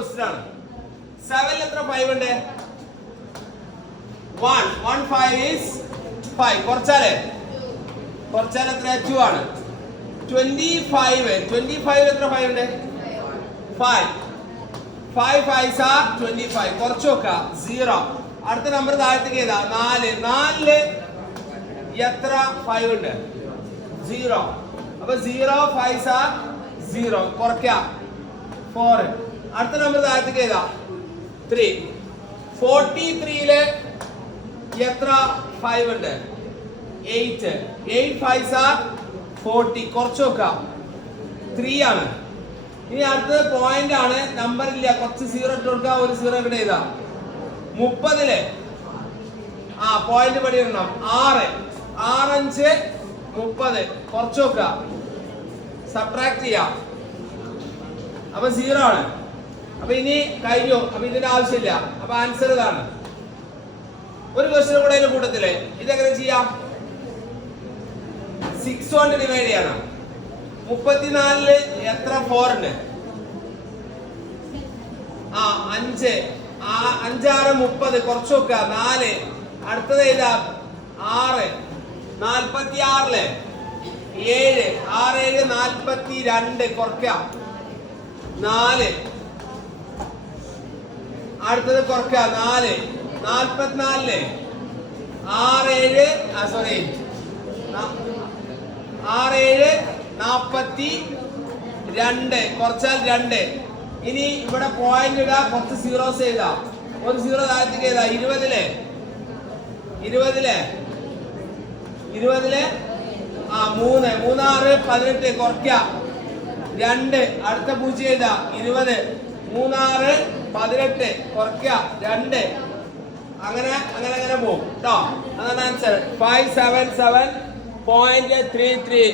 Question ആണ്. 7 എത്ര 5 ഉണ്ട്? 1 1 5 is 5. കുറച്ചാലേ എത്ര 2 ആണ്. 25 എത്ര 5 ഉണ്ട്? 5 5s are 25. കുറച്ച് നോക്കുക 0. അടുത്ത നമ്പർ താഴത്തേക്ക് ഏതാ? 4 4 എത്ര 5 ഉണ്ട്? 0. അപ്പൊ 0 5s are 0. കുറയ്ക്കുക 4. അടുത്ത നമ്പർ താഴത്തേക്ക് ഏതാ? 3. 43 എത്ര 5 ഉണ്ട്? 8 5s are 40. കുറച്ച് നോക്കുക 3 ആണ്. ഇനി അടുത്തത് പോയിന്റ് ആണ്. നമ്പർ ഇല്ല, കുറച്ച് 0 ഇട്ട് കൊടുക്കുക, ഒരു 0 ഇവിടെ ചെയ്താ 30 പോയിന്റ് പടി ഇടണം. 6 5 30. കുറച്ച് നോക്കുക, സബ്ട്രാക്ട് ചെയ്യാം. അപ്പൊ 0 ആണ്. അപ്പൊ ഇനി കഴിഞ്ഞു. അപ്പൊ ഇതിന്റെ ആവശ്യമില്ല. അപ്പൊ ആൻസർ ഇതാണ്. ഒരു ക്വസ്റ്റ്യൻ കൂടെ അതിന്റെ കൂട്ടത്തില് ഇതെങ്ങനെ ചെയ്യാം? 6 കൊണ്ട് ഡിവൈഡ് ചെയ്യണം. 34 എത്ര 4 ഉണ്ട്? 5 5 6 30. കുറച്ച് നോക്കുക 4. അടുത്തത് ഏതാ? 6 46 7 6 7 42. കുറയ്ക്കാം 4. അടുത്തത് കുറയ്ക്കുക 4 44 6 7 സോറി 6 7 42. കുറച്ചാൽ 2. ഇനി ഇവിടെ പോയിന്റ് ഇടാ, കുറച്ച് സീറോസ് എഴുതാ. ഒരു 0 താഴത്തേക്ക് എഴുതാ. 20 3 3 6 18. കുറയ്ക്ക 2. അടുത്ത 0 എഴുതാ 20 3 6 18. കുറയ്ക്ക 2. അങ്ങനെ പോകും കേട്ടോ. അതാണ് ആൻസർ 577.33.